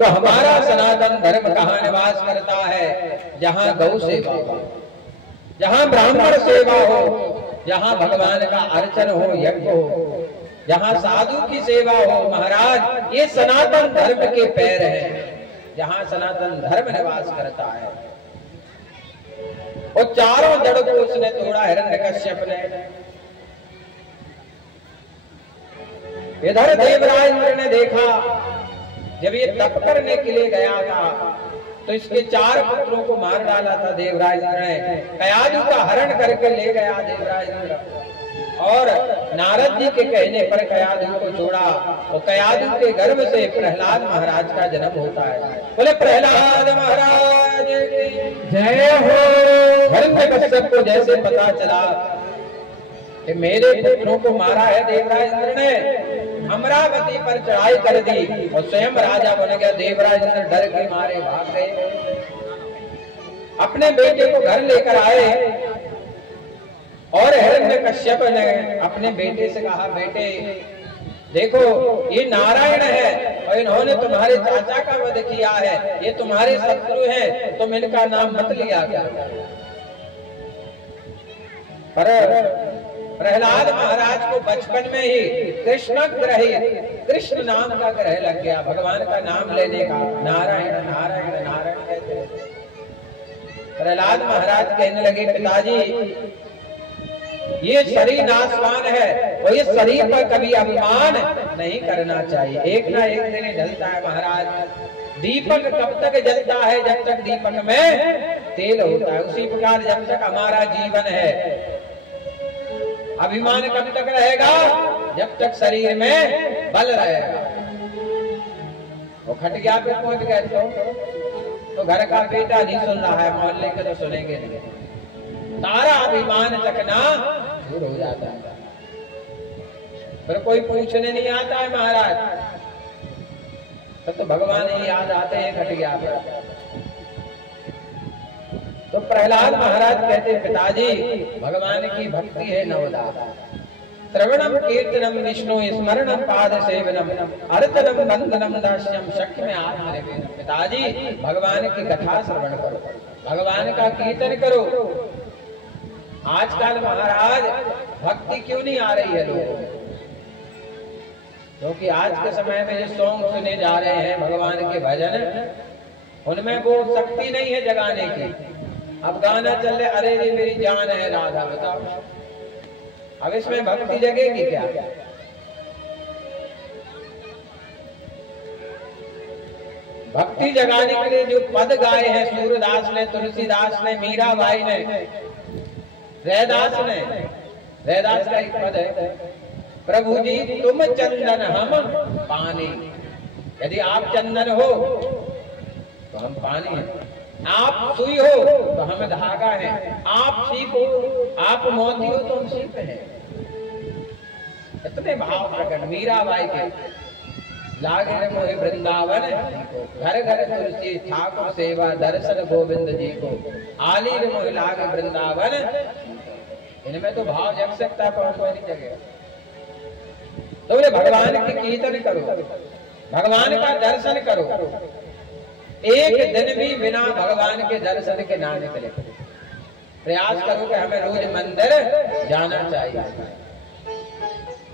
तो हमारा सनातन धर्म कहाँ निवास करता है? जहाँ गौ सेवा हो, जहाँ ब्राह्मण सेवा हो, जहाँ भगवान का अर्चन हो, यज्ञ हो, जहाँ साधु की सेवा हो। महाराज, ये सनातन धर्म के पैर हैं, जहाँ सनातन धर्म निवास करता है। और चारों जड़ को उसने तोड़ा हिरण्यकश्यप ने। इधर देवराज इंद्र ने देखा, जब ये तप करने के लिए गया था तो इसके 4 पुत्रों को मार डाला था देवराज इंद्र ने। कयाधु का हरण करके ले गया देवराज इंद्र, और नारद जी के कहने पर कयाधु को छोड़ा। और कयाधु के गर्भ से प्रहलाद महाराज का जन्म होता है। बोले प्रहलाद महाराज जय हो। हिरण्यकश्यप को जैसे पता चला कि मेरे पुत्रों को मारा है देवराज इंद्र ने, अमरावती पर चढ़ाई कर दी और स्वयं राजा बन गया। देवराज इंद्र डर के मारे भाग गए। अपने बेटे को घर लेकर आए और हिरण्यकश्यप ने अपने बेटे से कहा, बेटे देखो ये नारायण है और इन्होंने तुम्हारे चाचा का वध किया है, ये तुम्हारे शत्रु हैं, तुम इनका नाम मत लिया करो। पर प्रहलाद महाराज को बचपन में ही कृष्ण ग्रहित, कृष्ण नाम का ग्रह लग गया, भगवान का नाम लेने का। नारायण नारायण नारायण कहते हैं। प्रहलाद महाराज कहने लगे, पिताजी ये शरीर नाशवान है और ये शरीर पर कभी अभिमान नहीं करना चाहिए, एक ना एक दिन जलता है। महाराज, दीपक कब तक जलता है? जब तक दीपक में तेल होता है। उसी प्रकार जब तक हमारा जीवन है, अभिमान कब तक रहेगा? जब तक शरीर में बल रहेगा। वो खट गया पे पहुंच गए तो घर का बेटा नहीं सुन रहा है, मोहल्ले के तो सुनेंगे नहीं। सारा अभिमान चकना दूर हो जाता है, पर कोई पूछने नहीं आता है। महाराज तो भगवान ही याद आते हैं खट गया पे। तो प्रहलाद महाराज कहते, पिताजी भगवान की भक्ति है नवदा, श्रवणम कीर्तनम विष्णु स्मरणम पाद सेवनम अर्चनम वंदनम दास्यम शक्य में आत्मनिवेदनम। पिताजी भगवान की कथा श्रवण करो, भगवान का कीर्तन करो। आजकल महाराज भक्ति क्यों नहीं आ रही है लोगों को? क्योंकि आज के समय में जो सॉन्ग सुने जा रहे हैं भगवान के भजन, उनमें वो शक्ति नहीं है जगाने की। अब गाना चल रहे, अरे रे मेरी जान है राधा, बताओ अब इसमें भक्ति जगेगी क्या? भक्ति जगाने के लिए जो पद गाए हैं सूरदास ने, तुलसीदास ने, मीराबाई ने, रैदास ने, रैदास का एक पद है, प्रभु जी तुम चंदन हम पानी, यदि आप चंदन हो तो हम पानी हैं, आप सुई हो तो हम धागा है, आप सीप हो, आप मोती हो तो हम सीप हैं। इतने भाव प्रकट मीराबाई के। लागे रे मोहि वृंदावन, घर घर तुलसी ठाकुर सेवा, दर्शन गोविंद जी को, आली रे मोहि लागे वृंदावन। इनमें तो भाव जग सकता कौन कोई जगह। तो बोले भगवान की कीर्तन करो, भगवान का दर्शन करो, एक दिन भी बिना भगवान के दर्शन के ना निकले। प्रयास करो कि हमें रोज मंदिर जाना चाहिए।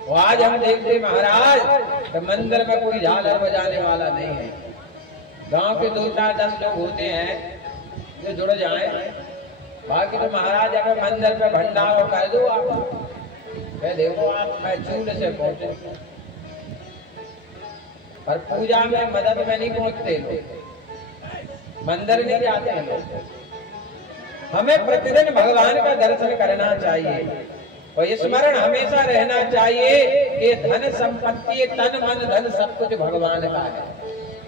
वो आज हम देखते महाराज तो मंदिर में कोई झालर बजाने वाला नहीं है। गांव के 2-4-10 लोग होते हैं जो जुड़ जाएं, बाकी तो महाराज अगर मंदिर पे भंडारा कर दो आप, मैं देखो आप मैं चूल से पहुंचे, पर पूजा में मदद में नहीं पहुंचते लोग, मंदिर नहीं जाते हैं लोग। हमें प्रतिदिन भगवान का दर्शन करना चाहिए और स्मरण हमेशा रहना चाहिए कि धन संपत्ति तन मन धन सब कुछ भगवान का है,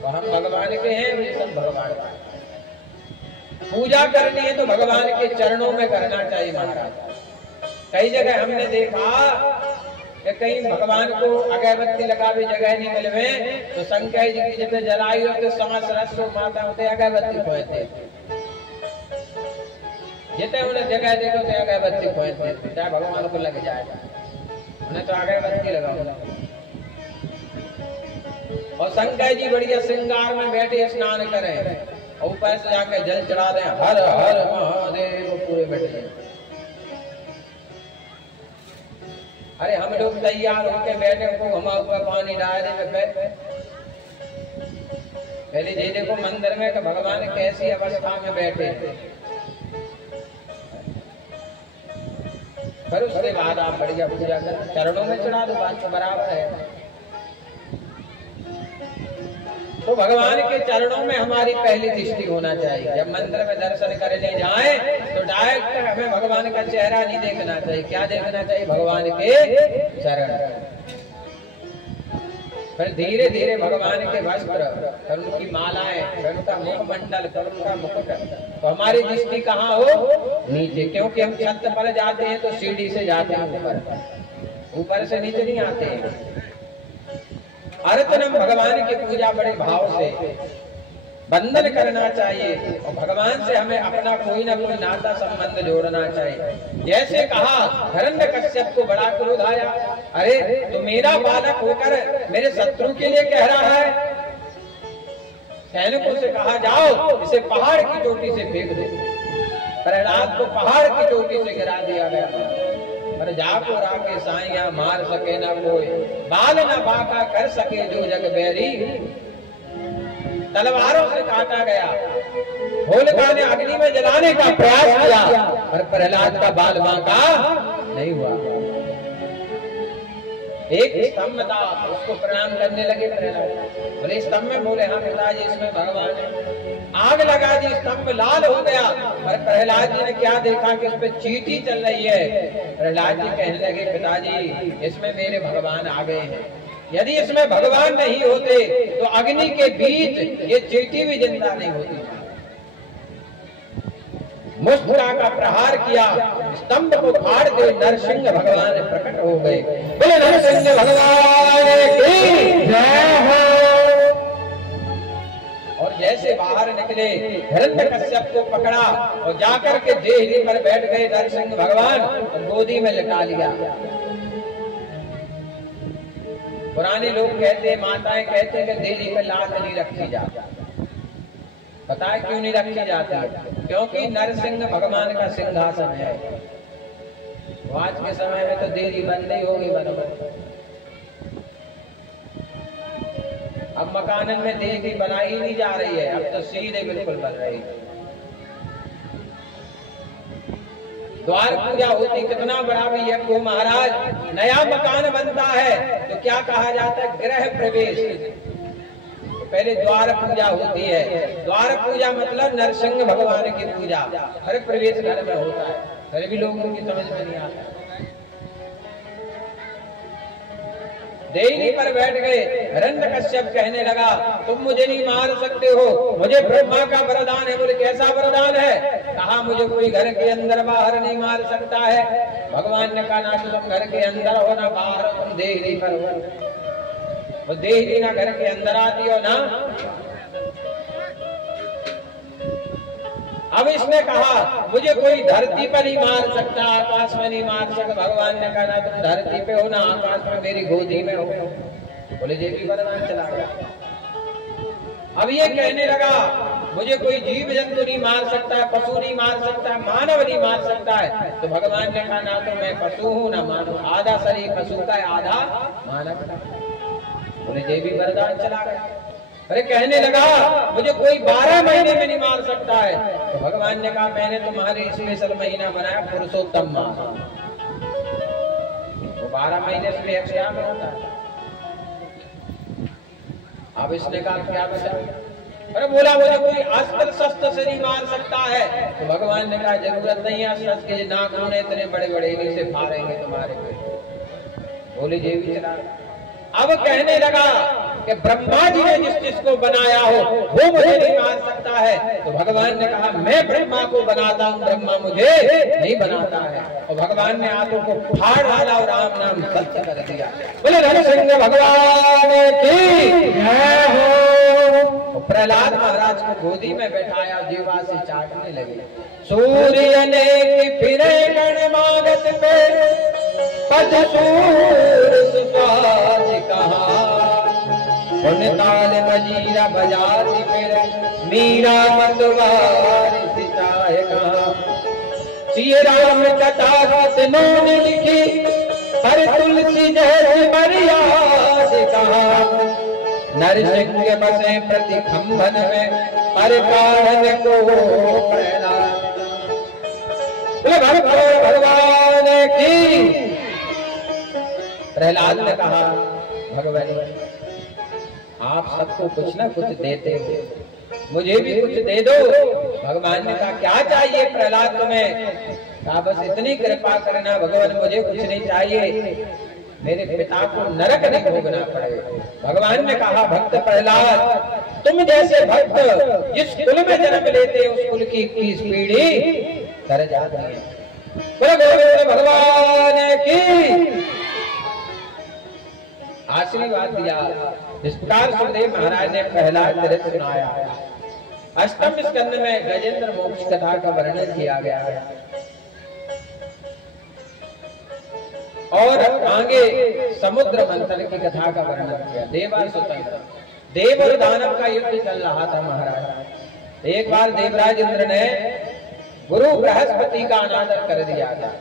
तो हम भगवान के हैं, ये सब भगवान का है। पूजा करनी है तो भगवान के चरणों में करना चाहिए महाराज। कई जगह हमने देखा कि कहीं भगवान को अगरबत्ती लगा भी जगह नहीं मिलवे तो शंकर जी की जब जलाई हो तो समाज सरस्व माता होते अगरबत्ती खोते, जितने उन्हें जगह देखो तो अगरबत्ती खोते, चाहे भगवान को लग जाए, उन्हें तो अगरबत्ती लगाओ। और शंकर जी बढ़िया श्रृंगार में बैठे स्नान करें, ऊपर से जाके जल चढ़ा दें, हर हर महादेव पूरे बैठे। अरे हम लोग तैयार होके बैठे को घुमा हुआ पानी डाल दे, पहले ये देखो मंदिर में भगवान कैसी अवस्था में बैठे, फिर उसके बाद आप बढ़िया पूजा कर चरणों में चढ़ा दो, बात तो बराबर है। तो भगवान के चरणों में हमारी पहली दृष्टि होना चाहिए। जब मंदिर में दर्शन करने जाए तो डायरेक्ट हमें भगवान का चेहरा नहीं देखना चाहिए, क्या देखना चाहिए? भगवान के चरण। फिर धीरे धीरे भगवान के वस्त्र, फिर उनकी मालाएं, फिर उनका मुखमंडल, फिर उनका मुकुट, तो हमारी दृष्टि कहाँ हो? नीचे, क्योंकि हम छत पर जाते हैं तो सीढ़ी से जाते हैं ऊपर, ऊपर से नीचे नहीं आते हैं। अर्चनम भगवान की पूजा बड़े भाव से बंधन करना चाहिए और भगवान से हमें अपना कोई ना कोई नाता संबंध जोड़ना चाहिए। जैसे कहा हिरण्यकश्यप को बड़ा क्रोध आया, अरे तो मेरा बालक होकर मेरे शत्रु के लिए कह रहा है। सैनिकों से कहा जाओ इसे पहाड़ की चोटी से फेंक दो। प्रहलाद को पहाड़ की चोटी से गिरा दिया गया, पर जाको राके साइया मार सके ना कोई, बाल ना बाका कर सके जो जग बैरी। तलवारों से काटा गया, होलिका ने अग्नि में जलाने का प्रयास किया, पर प्रहलाद का बाल बांका नहीं हुआ। एक स्तंभ था, उसको प्रणाम करने लगे प्रहलाद, बोले स्तंभ में, बोले हाँ पिताजी इसमें भगवान है। आग लगा दी, स्तंभ लाल हो गया, पर प्रहलाद जी ने क्या देखा कि उस पर चींटी चल रही है। प्रहलाद जी कहने लगे पिताजी इसमें मेरे भगवान आ गए हैं, यदि इसमें भगवान नहीं होते तो अग्नि के बीच ये चींटी भी जिंदा नहीं होती। मुस्कुरा का प्रहार किया, स्तंभ को फाड़ के नरसिंह भगवान प्रकट हो गए। बोले नरसिंह भगवान की जय हो। और जैसे बाहर निकले हिरण्यकश्यप को पकड़ा और जाकर के देहली पर बैठ गए नरसिंह भगवान और गोदी में लिटा लिया। पुराने लोग कहते, माताएं कहते हैं कि देहली में लात नहीं रखी जाती। पता है क्यों नहीं रखी जाती? क्योंकि नरसिंह भगवान का सिंहासन है। तो आज के समय में तो देहली बंद ही होगी बराबर। अब मकानन में देहली बनाई नहीं जा रही है, अब तो सीधे बिल्कुल बन रही है। द्वार पूजा होती, कितना बड़ा भी यज्ञ हो महाराज, नया मकान बनता है तो क्या कहा जाता है, गृह प्रवेश। तो पहले द्वार पूजा होती है। द्वार पूजा मतलब नरसिंह भगवान की पूजा, हर प्रवेश घर में होता है, फिर भी लोगों की समझ में नहीं आता। देहरी पर बैठ गए, हिरण्यकश्यप कहने लगा तुम मुझे नहीं मार सकते हो, मुझे ब्रह्मा का वरदान है। बोले कैसा वरदान है? कहा मुझे कोई घर के अंदर बाहर नहीं मार सकता है। भगवान ने कहा ना तो तुम घर के अंदर हो ना बाहर हो, तुम देहरी पर हो। वो देहरी ना घर के अंदर आती हो ना। अब इसने कहा मुझे कोई धरती पर ही मार सकता, आकाश में नहीं मार सकता। भगवान ने कहा ना तुम धरती पे हो ना आकाश में, मेरी गोदी में हो। बोले देवी वरदान चला गया। अब ये कहने लगा मुझे कोई जीव जंतु नहीं मार सकता है, पशु नहीं मार सकता है, मानव नहीं मार सकता है। तो भगवान ने कहा ना तो मैं पशु हूँ ना मानव, आधा शरीर पशु का है आधा मानव का। बोले देवी वरदान चला गया। अरे कहने लगा मुझे कोई 12 महीने में नहीं मार सकता है। तो भगवान ने कहा मैंने तुम्हारे स्पेशल महीना बनाया पुरुषोत्तम मास, तो 12 महीने से एक्स्ट्रा में होता है। अब इसने कहा क्या बचा? अरे बोला मुझे कोई अस्त्र शस्त्र से नहीं मार सकता है। तो भगवान ने कहा जरूरत नहीं है शस्त्र के, नाखून इतने बड़े बड़े इन्हीं से फाड़ेंगे तुम्हारे पे। बोले देवी चला। अब कहने लगा कि ब्रह्मा जी ने जिस चीज को बनाया हो वो मुझे नहीं मार सकता है। तो भगवान ने कहा मैं ब्रह्मा को बनाता हूँ, ब्रह्मा मुझे नहीं बनाता है। और भगवान ने हाथों को फाड़ डाला और राम नाम सत्य कर दिया। बोले नरसिंह भगवान की जय हो। प्रहलाद महाराज को गोदी में बैठाया, जीवा से चाटने लगे। सूर्य ने कि फिरे गणमागत पे पद सूर कहा, ताल मजीरा बजाती फिर मीरा मतवार सिताए कहा। श्री राम कथा ने लिखी हर तुलसी जैसी मर्याद कहा। नरसिंह बसे प्रति खंभन में हर कारण को प्रहलाद। भगवान की। प्रहलाद ने कहा भगवान आप सबको कुछ ना कुछ देते हो, मुझे भी कुछ दे दो। भगवान ने कहा क्या चाहिए प्रहलाद तुम्हें? कहा बस इतनी कृपा करना भगवान, मुझे कुछ नहीं चाहिए, मेरे पिता को नरक नहीं भोगना पड़े। भगवान ने कहा भक्त प्रहलाद तुम जैसे भक्त जिस कुल में जन्म लेते उस कुल की 21 पीढ़ी तर जाती है। भगवान की आशीर्वाद दिया। इस प्रकार सुखदेव महाराज ने प्रहलाद चरित्र सुनाया। अष्टम स्कंद में गजेंद्र मोक्ष कथा का वर्णन किया गया है और आगे समुद्र मंथन की कथा का वर्णन किया। देवासुर देव और दानव का युद्ध चल रहा था महाराज। एक बार देवराज इंद्र ने गुरु बृहस्पति का अनादर कर दिया था।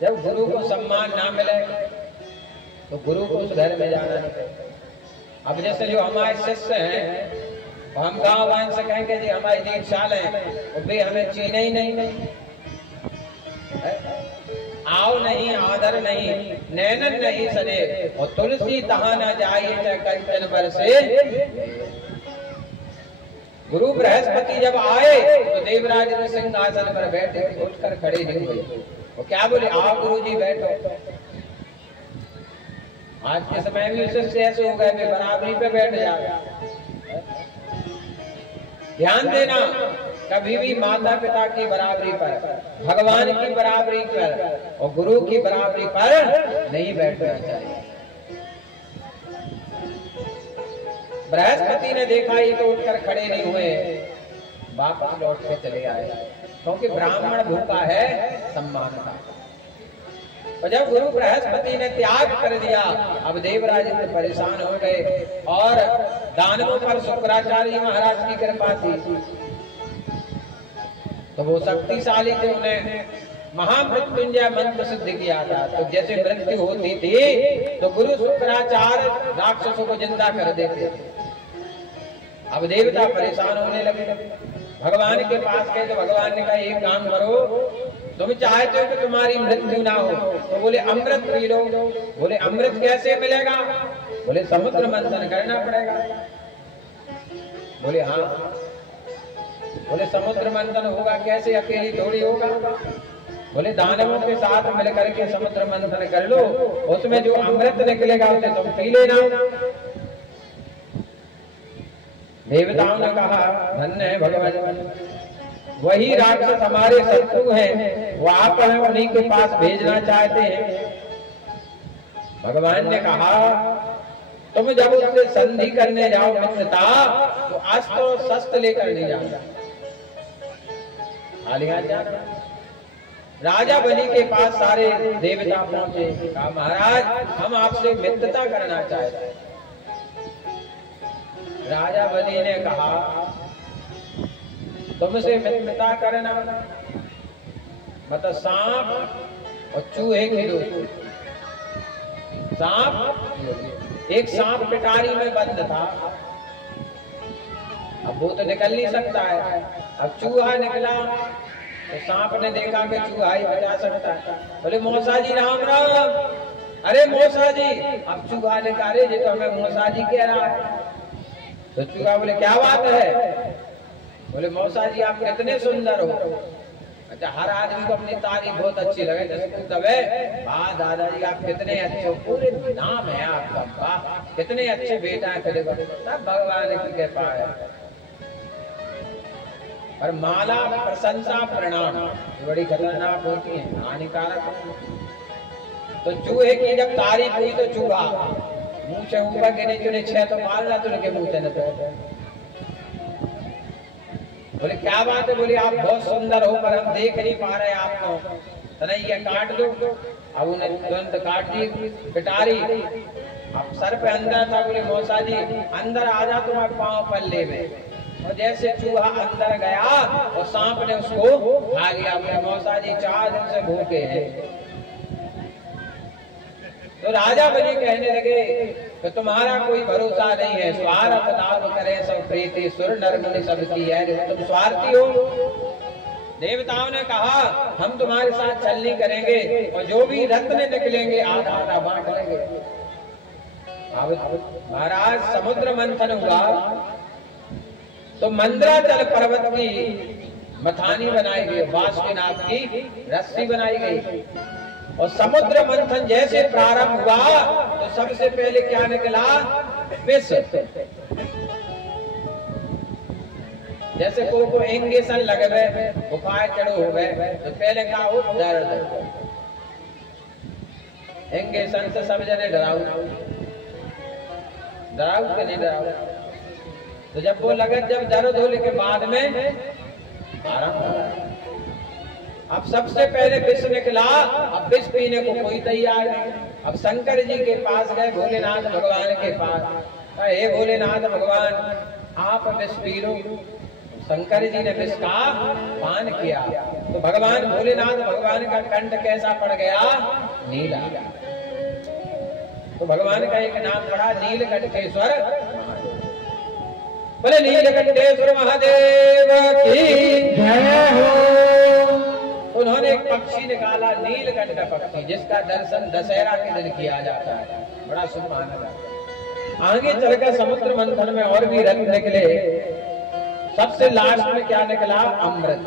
जब गुरु को सम्मान ना मिले तो गुरु को उस घर में जाना नहीं। अब जैसे जो हमारे शिष्य हैं हम गांव वान से कहेंगे जी हमारी दीक्षाल है, वो भी हमें चीने ही नहीं, आओ नहीं, आदर नहीं, नैनन नहीं सने, और तुलसी तहा ना जाइए कंचन बरसे। गुरु बृहस्पति जब आए तो देवराज ने सिंहासन पर बैठे, उठकर खड़े नहीं हुए। वो क्या बोले आओ गुरु जी बैठो। आज के समय में उससे ऐसे हो गए वे बराबरी पे बैठ जाए। ध्यान देना कभी भी माता पिता की बराबरी पर, भगवान की बराबरी पर और गुरु की बराबरी पर नहीं बैठना चाहिए। बृहस्पति ने देखा ये तो उठकर खड़े नहीं हुए, वापस लौट के चले आए, क्योंकि ब्राह्मण भूखा है सम्मान का। और जब गुरु बृहस्पति ने त्याग कर दिया, अब देवराज इंद्र परेशान हो गए और दानवों पर शुक्राचार्य महाराज की कृपा थी, तो वो शक्तिशाली थे, उन्हें महामृत्युंजय मंत्र सिद्ध किया था। तो जैसे मृत्यु होती थी तो गुरु शुक्राचार्य राक्षसों को जिंदा कर देते थे। अब देवता परेशान होने लगे, भगवान के पास गए तो भगवान ने कहा एक काम करो, तुम चाहते हो कि तुम्हारी मृत्यु ना हो, तो बोले अमृत पी लो। बोले अमृत कैसे मिलेगा? बोले समुद्र मंथन करना पड़ेगा। बोले हाँ। बोले समुद्र मंथन होगा कैसे? अकेली थोड़ी होगा। बोले दानवों के साथ मिलकर के समुद्र मंथन कर लो, उसमें जो अमृत निकलेगा उसे तुम पी लेना। देवताओं ने कहा धन्य है भगवान, वही राक्षस हमारे शत्रु हैं, वो आप हमें उन्हीं के पास भेजना चाहते हैं। भगवान ने कहा तुम जब उससे संधि करने जाओ मित्रता, तो अस्त्र और शस्त्र लेकर नहीं जाना, खाली हाथ जाना। राजा बलि के पास सारे देवता पहुंचे, कहा महाराज हम आपसे मित्रता करना चाहते हैं। राजा बलि ने कहा तुमसे मित्रता करना मतलब सांप और चूहे की दोस्ती। सांप, एक सांप पिटारी में बंद था, अब वो तो निकल नहीं सकता है। अब चूहा निकला तो सांप ने देखा कि चूहा ही बचा सकता है, बोले मौसा जी राम राम। अरे मौसा जी, अब चूहा ने कहा ये तो हमें मौसा जी कह रहा है। तो चूहा बोले क्या बात है? बोले मौसा जी आप कितने सुंदर हो। अच्छा, हर आदमी को अपनी तारीफ बहुत अच्छी लगे, जैसे तू दबे वाह दादाजी आप कितने अच्छे हो, पूरे नाम है आपका, वाह कितने अच्छे बेटा है तेरे को, सब भगवान की कृपा है। पर माला प्रशंसा प्रणाम बड़ी खतरनाक होती है, हानिकारक। तो चूहे की जब तारीफ हुई तो चूहा मुंह से ऊपर गिने चुने 6 तो मारना तो उनके मुंह से न तो। बोले क्या बात है? बोले आप बहुत सुंदर हो पर हम देख नहीं पा रहे आपको, तनैया काट दो। अब उन्हें तुरंत काट दी पिटारी। अब सर पे अंदर था, बोले मौसा जी अंदर आ जा तुम्हारे पांव पल्ले में। और जैसे चूहा अंदर गया और सांप ने उसको खा लिया। बोले मौसा जी 4 दिन से भूखे हैं। तो राजा बलि कहने लगे कि तुम्हारा कोई भरोसा नहीं है, स्वार्थ लाभ करे सब प्रीति, सुर नर मुनि सबकी है, तुम स्वार्थी हो। देवताओं ने कहा हम तुम्हारे साथ छलनी करेंगे और जो भी रत्न निकलेंगे आधा आधा बांट लेंगे। अब महाराज समुद्र मंथन हुआ तो मंदराचल पर्वत की मथानी बनाई गई, बासुकीनाथ की रस्सी बनाई गई। और समुद्र मंथन जैसे प्रारंभ हुआ तो सबसे पहले क्या निकला? विष। जैसे को इंजेक्शन लगे बुखार चढ़ो हो गए तो पहले क्या हो? दर्द। इंजेक्शन से सब जने डराऊ के नहीं डराऊ। तो जब वो लगे, जब दर्द होने के बाद में आराम होगा। अब सबसे पहले विष निकला, अब विष पीने को कोई तैयार नहीं। अब शंकर जी के पास गए, भोलेनाथ भगवान के पास, हे भोलेनाथ भगवान आप विष पी लो। शंकर जी ने विष का पान किया तो भगवान भोलेनाथ भगवान का कंठ कैसा पड़ गया? नीला। तो भगवान का एक नाम पड़ा नीलकंठेश्वर। बोले नीलकंठेश्वर महादेव की जय हो। उन्होंने एक पक्षी निकाला, नीलकंठ पक्षी, जिसका दर्शन दशहरा के दिन किया जाता है, बड़ा शुभ माना जाता है। आगे चलकर समुद्र मंथन में और भी रत्न निकले। सबसे लास्ट में क्या निकला? अमृत।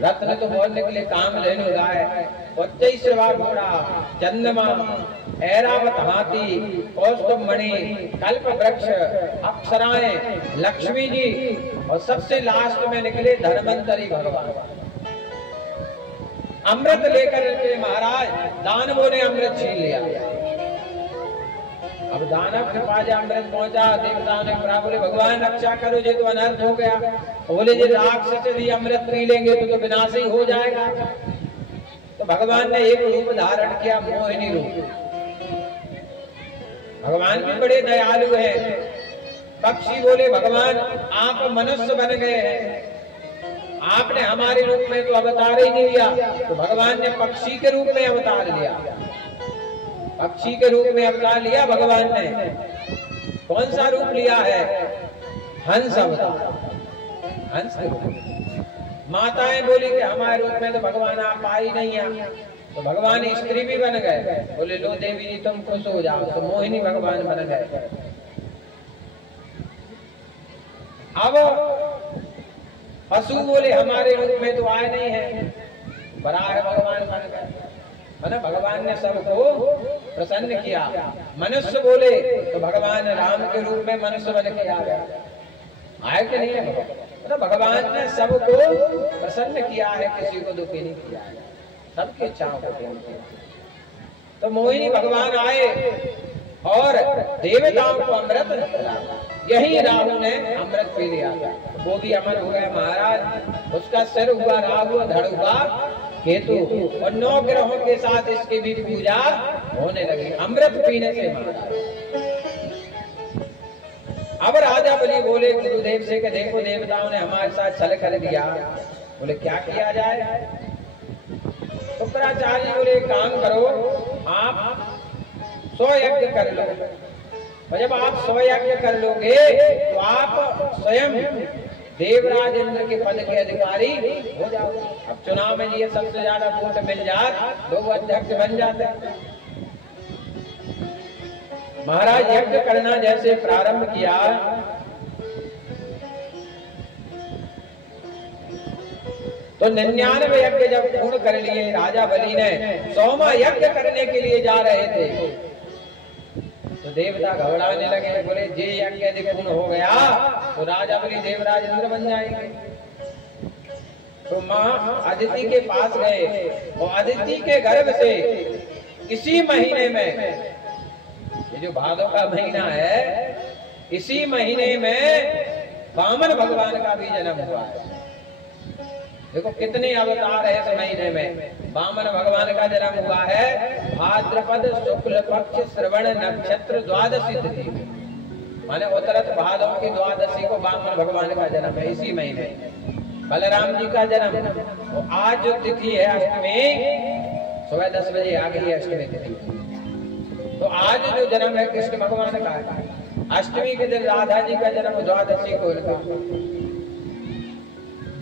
रत्न तो बहुत निकले, कामधेनु गाय, उच्चैश्रवा घोड़ा, चंद्रमा, ऐरावत हाथी, कौस्तुभ मणि, कल्प वृक्ष, अप्सराएं, लक्ष्मी जी, और सबसे लास्ट में निकले धन्वंतरी भगवान। अमृत लेकर के महाराज दानवों ने अमृत छीन लिया। अब दानव के पास अमृत पहुंचा, देवताओं ने कहा बोले भगवान रक्षा करो, ये तो अनर्थ हो गया। बोले ये राक्षस यदि अमृत पी लेंगे तो विनाश ही हो जाएगा। तो भगवान ने एक रूप धारण किया, मोहिनी रूप। भगवान भी बड़े दयालु हैं। पक्षी बोले भगवान आप मनुष्य बन गए हैं, आपने हमारे रूप में तो अवतार ही नहीं लिया। तो भगवान ने पक्षी के रूप में अवतार लिया। पक्षी के रूप में अवतार लिया भगवान ने। कौन सा रूप लिया है? हंस अवतार। हंस माताएं बोली कि हमारे रूप में तो भगवान आप आई नहीं है, तो भगवान स्त्री भी बन गए। बोले लो देवी जी तुम खुश हो जाओ, तो मोहिनी भगवान बन गए। अब पशु बोले हमारे रूप में तो आए नहीं है, बराह भगवान बन गए। मैंने भगवान ने सबको प्रसन्न किया। मनुष्य बोले तो भगवान राम के रूप में मनुष्य बन के आ गए, आए कि नहीं है? तो भगवान ने सबको प्रसन्न किया है, किसी को दुखी नहीं किया है, सबकी इच्छाओं को पूर्ण किया। तो मोहिनी भगवान आए और देवताओं को अमृत मिला। यही राहु ने अमृत पी लिया था, वो भी अमर हुए महाराज। उसका सिर हुआ राहु, धड़ हुआ केतु, और 9 ग्रहों के साथ इसकी भी पूजा होने लगी अमृत पीने से महाराज। अब राजा बलि बोले गुरुदेव से कि देखो देवताओं ने हमारे साथ छल कर दिया। बोले क्या किया जाए? शुक्राचार्य बोले काम करो, आप 100 यज्ञ कर लो, और जब आप 100 यज्ञ कर लोगे तो आप स्वयं देवराज इंद्र के पद के अधिकारी हो जाओगे। अब चुनाव में ये सबसे ज्यादा वोट मिल जाए, लोग अध्यक्ष बन जाते हैं। महाराज यज्ञ करना जैसे प्रारंभ किया, तो 99 यज्ञ जब पूर्ण कर लिए राजा बलि ने, 100वां यज्ञ करने के लिए जा रहे थे, तो देवता घबराने लगे। बोले जे यज्ञ यदि पूर्ण हो गया तो राजा बलि देवराज इंद्र बन जाएंगे। तो माँ अदिति के पास गए, और अदिति के गर्भ से इसी महीने में, ये जो भादों का महीना है, इसी महीने में वामन भगवान का भी जन्म हुआ है। देखो कितने अवतार है इस महीने में। वामन भगवान का जन्म हुआ है भाद्रपद शुक्ल पक्ष श्रवण नक्षत्र द्वादशी तिथि, माने उत्तरत भादों की द्वादशी को वामन भगवान का जन्म है इसी महीने। बलराम जी का जन्म, तो आज जो तिथि है अष्टमी, सुबह 10 बजे आ गई है अष्टमी तिथि। तो आज जो जन्म है कृष्ण भगवान का है, अष्टमी के दिन राधा जी का जन्म, द्वादशी को इनका।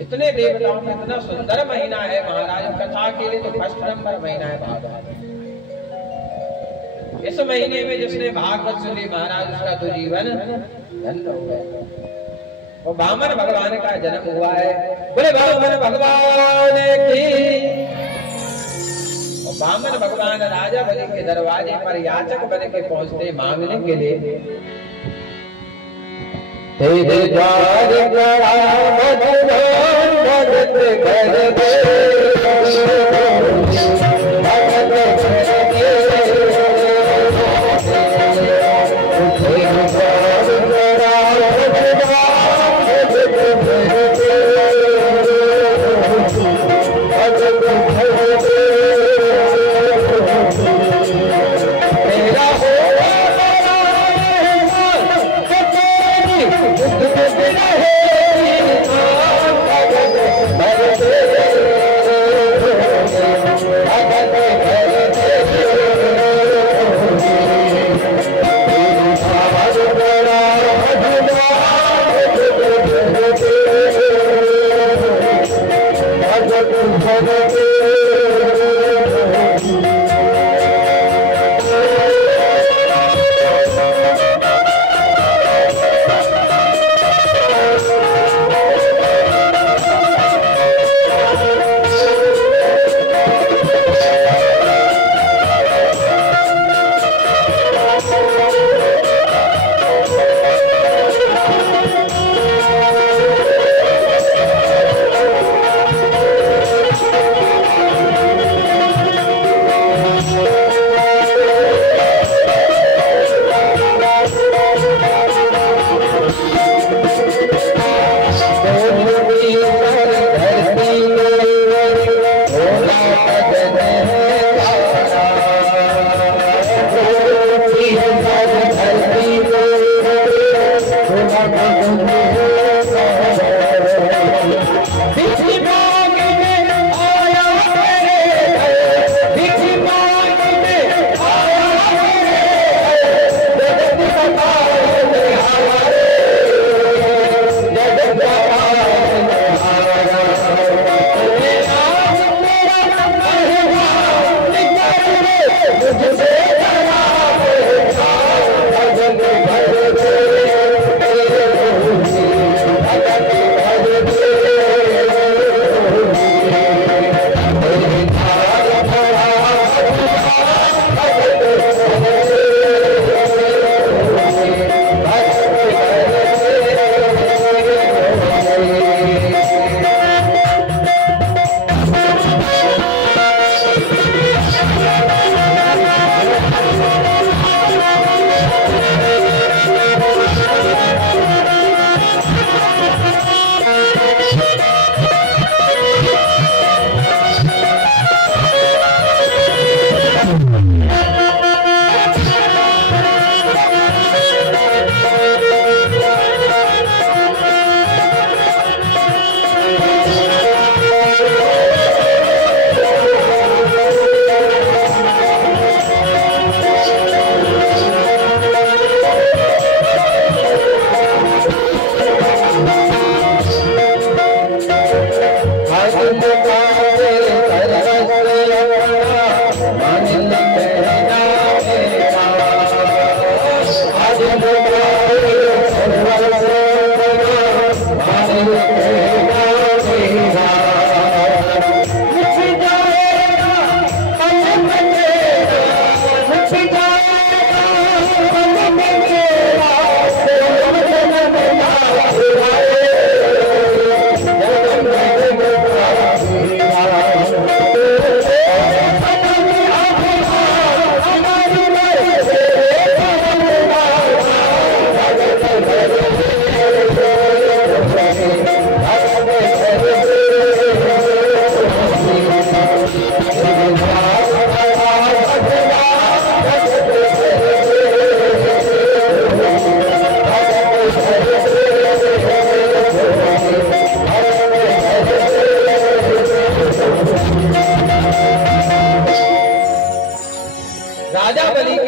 इतने देवताओं में इतना सुंदर महीना है महाराज, कथा के लिए तो फर्स्ट नंबर महीना है भादौ। इस महीने में जिसने भागवत सुनी महाराज, उसका तो जीवन धन्य हो गया। और वामन भगवान का जन्म हुआ है। बोले वामन भगवान की। और वामन भगवान राजा बलि के दरवाजे पर याचक बन के पहुंचते मांगने के लिए। तेरे द्वार गड़ा भगवान भगत घर दे,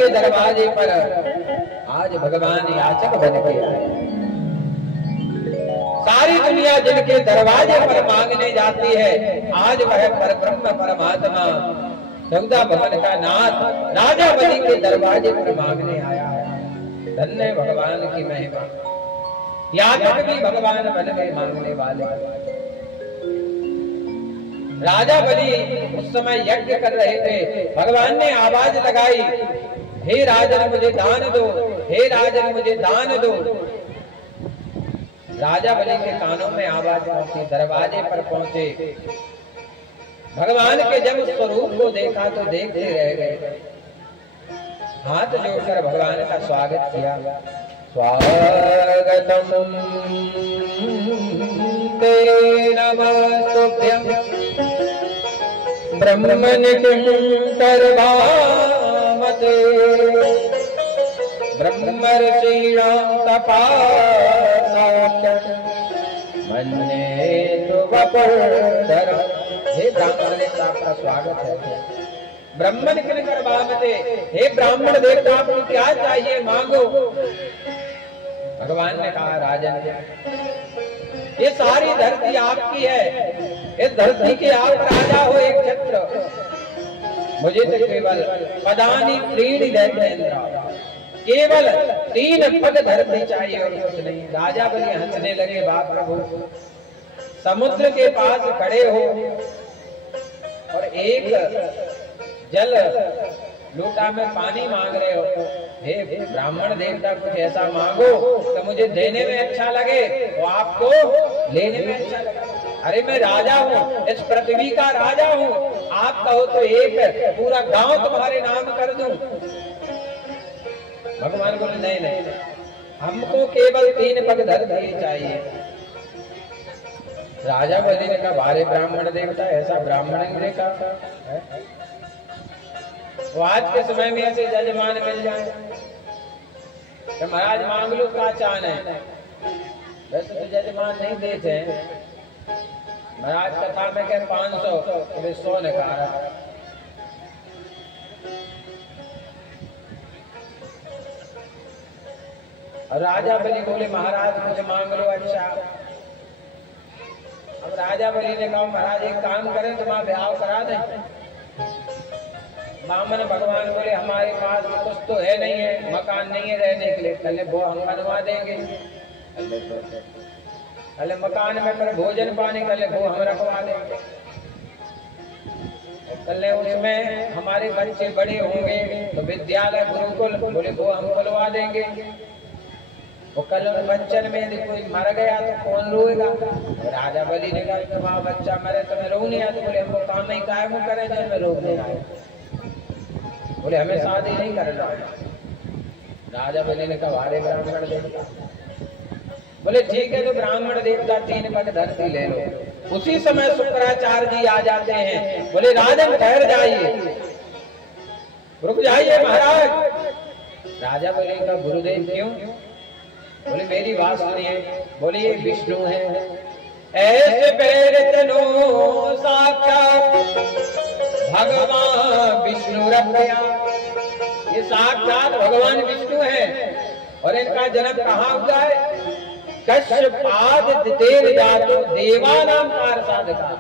के दरवाजे पर आज भगवान याचक बन के आए। सारी दुनिया जिनके दरवाजे पर मांगने जाती है, आज वह परब्रह्म परमात्मा चौदह भवन का नाथ राजा बलि के दरवाजे पर मांगने आया है। धन्य भगवान की महिमा। याचक भी भगवान बन गए मांगने वाले। राजा बलि उस समय यज्ञ कर रहे थे। भगवान ने आवाज लगाई, हे राजन मुझे दान दो, हे राजन मुझे दान दो। राजा बलि के कानों में आवाज पहुंची, दरवाजे पर पहुंचे। भगवान के जब स्वरूप को देखा तो देखते रह गए। हाथ जोड़कर भगवान का स्वागत किया। स्वागतम ते नमस्तुभ्यं ब्रह्मन् किंकर भामते ब्रह्मर्षीणां तपासाच मन्ये तु वपुर्धरम्। हे ब्राह्मण देवता, आपका स्वागत है। ब्रह्मण किंकर भामते, हे ब्राह्मण देवता आपको क्या चाहिए मांगो। भगवान ने कहा, राजन ये सारी धरती आपकी है, इस धरती के आप राजा हो, एक छत्र। मुझे तो केवल पदानी त्रीणि दैत्येन्द्र, केवल 3 पद धरती चाहिए और कुछ नहीं। राजा बलि हंसने लगे, बाप प्रभु समुद्र के पास खड़े हो और एक जल लोटा में पानी मांग रहे हो। हे ब्राह्मण देवता, कुछ ऐसा मांगो तो मुझे देने में अच्छा लगे, वो आपको लेने में अच्छा लगे। अरे मैं राजा हूँ, इस पृथ्वी का राजा हूँ, आप कहो तो एक पूरा गांव तुम्हारे नाम कर दूं। भगवान बोले, नहीं नहीं, हमको केवल 3 पग धरती चाहिए। राजा बलि ने कहा, भारे ब्राह्मण देवता, ऐसा ब्राह्मण ने कहा वो आज के समय में ऐसे जजमान मिल जाए तो महाराज मांग लो क्या चाहना है। वैसे तो जजमान नहीं देते महाराज, कथा में कह 500 अभी 100 ने कहा। और राजा बलि बोले, महाराज कुछ मांग लो। अच्छा, अब राजा बलि ने कहा, महाराज एक काम करें, तुम्हारा ब्याह करा दें। बामन भगवान बोले, हमारे पास कुछ तो है नहीं है, मकान नहीं है रहने के लिए, कल वो हम बनवा देंगे। कल मकान में पर भोजन पानी कल वो हम रखवा देंगे। कल उसमें हमारे बच्चे बड़े होंगे तो विद्यालय गुरुकुल बोले वो हम खुलवा देंगे। वो कल उन बच्चन में यदि कोई मर गया तो कौन रोएगा। राजा बलि ने कहा, तुम्हारा बच्चा मरे तुम्हें रो नहीं आता। बोले हमको काम ही कायम करे जिनमें रोग नहीं आए। बोले हमें शादी नहीं करना। राजा बलि ने कहा, अरे ब्राह्मण देवता। बोले ठीक है, तो ब्राह्मण देवता 3 पग धरती ले लो। उसी समय शुक्राचार्य जी आ जाते हैं। बोले राजन ठहर जाइए, रुक जाइए महाराज। राजा बलि का, गुरुदेव क्यों। बोले मेरी बात सुनिए। बोले ये विष्णु है, ऐसे पैरतनो साक्षात भगवान विष्णु रखया। ये साक्षात भगवान विष्णु है और इनका जन्म कहाँ हुआ है। कश्यपाद देव जातो देवानाम कार साधका।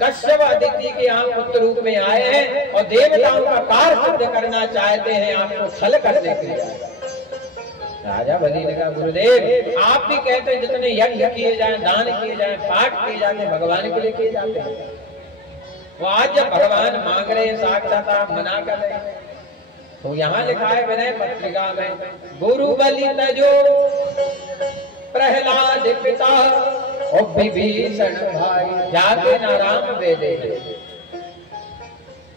कश्यप अदिति के यहाँ पुत्र रूप में आए हैं और देवताओं का कार्य सिद्ध करना चाहते हैं, आपको छल करने के लिए। राजा बलि ने कहा, गुरुदेव आप भी कहते हैं जितने यज्ञ किए जाए, दान किए जाए, पाठ किए जाते, भगवान के लिए किए जाते हैं। वो आज जब भगवान मांग रहे हैं साक्षात, आप मना कर रहे हैं। तो यहाँ लिखा है विनय पत्रिका में, गुरु बलि तजो प्रहलाद पिता और विभीषण भाई जाते न राम वेदे।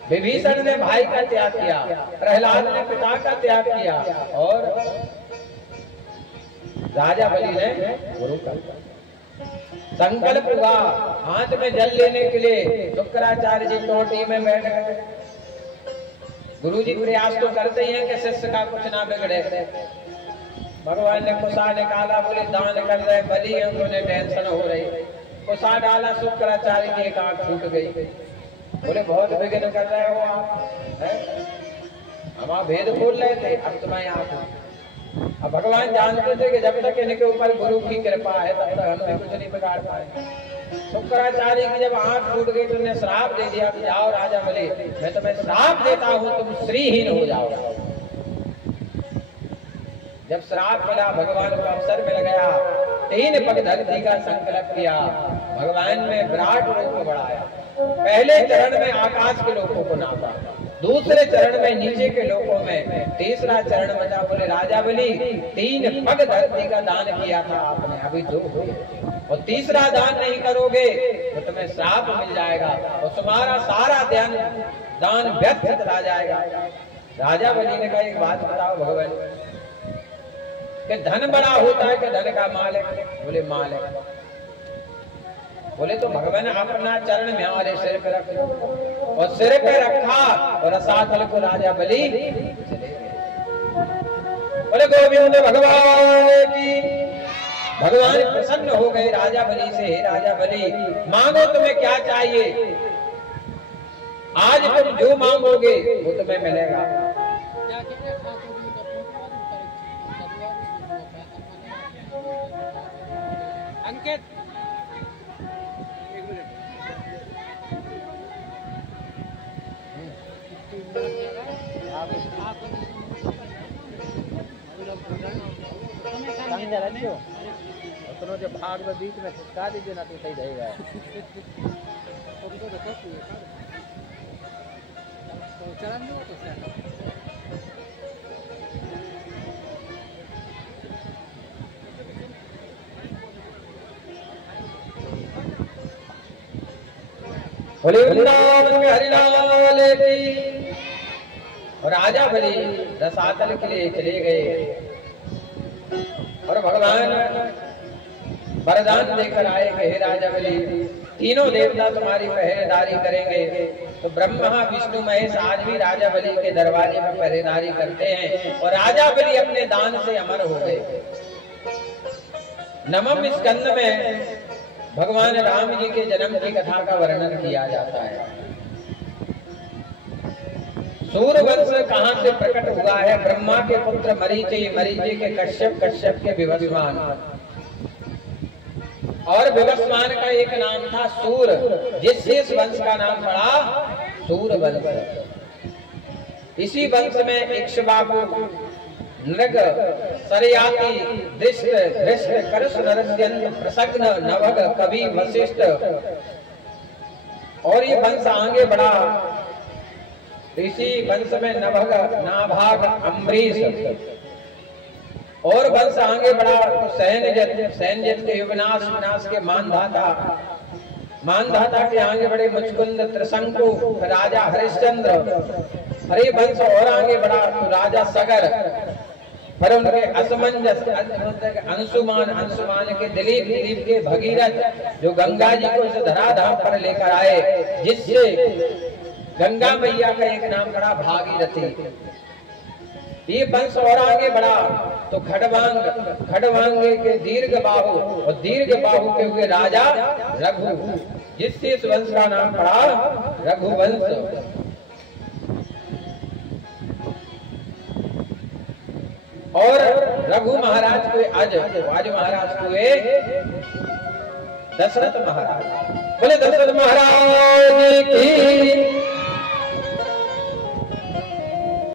विभीषण ने भाई का त्याग किया, प्रहलाद ने पिता का त्याग किया और राजा बलि ने गुरु का। संकल्प हुआ, हाथ में जल लेने के लिए शुक्राचार्य जी चोटी में बैठ गए। गुरु जी प्रयास तो करते ही हैं कि शिष्य का कुछ ना बिगड़े। भगवान ने कुशा निकाला, बोले दान कर रहे बलि हैं, उन्हें टेंशन हो रही। कुशा डाला, शुक्राचार्य की एक आंख फूट गई। बोले बहुत विघ्न कर रहे हो आप, हम भेद खोल रहे थे, अब तो मैं यहाँ हूँ। अब भगवान जानते थे कि जब तक इनके ऊपर गुरु की कृपा है तब तक हम भी कुछ नहीं बिगाड़ पाए। शुक्राचार्य की जब आंख टूट गई तो उन्हें श्राप दे दिया कि जाओ राजा बलि, मैं तुम्हें श्राप देता हूँ, तुम श्रीहीन हो जाओ। जब श्राप मिला, भगवान को अवसर मिल गया, 3 पग धरती का संकल्प किया, भगवान में विराट रूप बढ़ाया। पहले चरण में आकाश के लोगों को नापा, दूसरे चरण में नीचे के लोगों में, तीसरा चरण बचा। बोले राजा बलि 3 पग धरती का दान किया था आपने, अभी 2 हुए, और तीसरा दान नहीं करोगे तो तुम्हें श्राप मिल जाएगा और तुम्हारा सारा दान व्यर्थ चला जाएगा। राजा बलि ने कहा एक बात बताओ भगवान, कि धन बड़ा होता है कि धन का मालिक? बोले मालिक। बोले तो भगवान अपना चरण में हमारे सिर पे रख, और सिर पे रखा और रसातल को राजा बलि चले गए। बोले गोविंद भगवान की। भगवान प्रसन्न हो गए राजा बलि से। हे राजा बलि, मांगो तुम्हें क्या चाहिए, आज तुम जो मांगोगे वो तुम्हें मिलेगा। अंकित तो जो भाग में बीच में खिसका दीजिए ना तो सही रहेगा। बोले वृंदावन में हरिलाल की। और राजा बलि रसातल के लिए चले गए और भगवान वरदान देकर आए कि हे राजा बलि, तीनों देवता तुम्हारी पहरेदारी करेंगे। तो ब्रह्मा विष्णु महेश आज भी राजा बलि के दरवाजे में पहरेदारी करते हैं, और राजा बलि अपने दान से अमर हो गए। नवम स्कंद में भगवान राम जी के जन्म की कथा का वर्णन किया जाता है। सूर्यवंश कहां से प्रकट हुआ है? ब्रह्मा के पुत्र मरीचि, मरीचि के कश्यप, कश्यप के विवस्वान, और विवस्वान का एक नाम था सूर, जिससे इस वंश का नाम पड़ा सूर्यवंश। इसी वंश में इक्ष्वाकु, नृग, सरयाति, दृष्ट, धृष्ट, करश, नरस्यन्त, प्रसग्न, नवग, कवि, वशिष्ठ, और ये वंश आगे बढ़ा। इसी वंश में नभग, नाभाग, अम्बरीश, और वंश आगे बढ़ा तो सैन्यजत के युवनाश, विनाश के मानधाता, मानधाता के आगे बढ़े मुचकुंद, त्रिशंकु, राजा हरिश्चंद्र। हरे वंश और आगे बढ़ा तो राजा सगर, फिर उनके असमंजस, अंशुमान, अंशुमान के दिलीप, दिलीप के भगीरथ, जो गंगा जी को इस धराधाम पर लेकर आए, जिससे गंगा मैया का एक नाम पड़ा भागीरथी। ये वंश और आगे बढ़ा तो खड़वांग, खड़वांगे के दीर्घ बाहु, और दीर्घ बाहु के हुए राजा रघु, जिससे इस वंश का नाम पड़ा रघुवंश। और रघु महाराज को आज महाराज हुए दशरथ महाराज। बोले दशरथ महाराज की।